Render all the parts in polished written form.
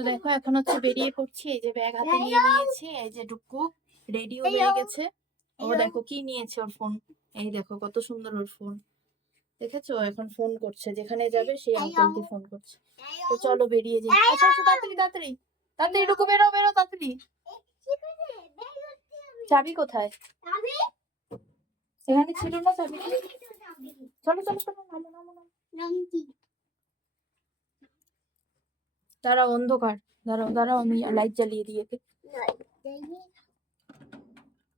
তো দেখো এখন হচ্ছে বেরিয়ে পড়ছি, এই যে ব্যাগ হাতে নিয়ে নিয়েছি, এই যে ডুকু রেডিও হয়ে গেছে। ও দেখো কি নিয়েছে, ওর ফোন। এই দেখো কত সুন্দর ওর ফোন, দেখেছো? এখন ফোন করছে, যেখানে যাবে সেই আঙ্কেলকে ফোন করছে। তো চলো বেরিয়ে যাই। আচ্ছা আচ্ছা, তাড়াতাড়ি তাড়াতাড়ি তাড়াতাড়ি ডুকু, বেরো বেরো তাড়াতাড়ি। চাবি কোথায়? এখানে ছিল না চাবি? চলো চলো চলো, নামো নামো নামো। দাঁড়াও, অন্ধকার, দাঁড়াও দাঁড়াও, আমি লাইট জ্বালিয়ে দিয়ে।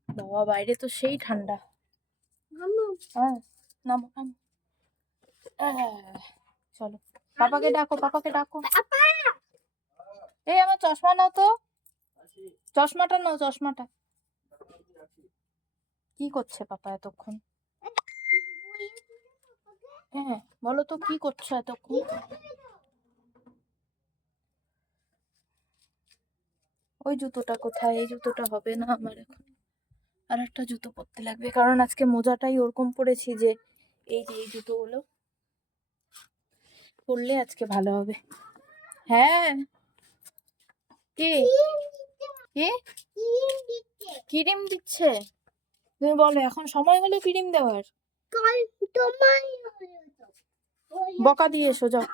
বাবা বাইরে তো সেই ঠান্ডা। হ্যাঁ নামো নামো। চলো, পাপাকে ডাকো, পাপাকে ডাকো। এই আমার চশমা নাও তো, চশমাটা নাও, চশমাটা। কি করছে পাপা এতক্ষণ? হ্যাঁ বলো তো, কি করছো এতক্ষণ? ওই জুতোটা কোথায়? এই জুতোটা হবে না আমার এখন, আর একটা জুতো পরতে লাগবে, কারণ আজকে মোজাটাই ওরকম পরেছি যে এই যে এই জুতোগুলো পরলে আজকে ভালো হবে। হ্যাঁ কি কি ক্রিম দিচ্ছে? তুমি বলো, এখন সময় হলো ক্রিম দেওয়ার? বকা দিয়ে এসো যাও।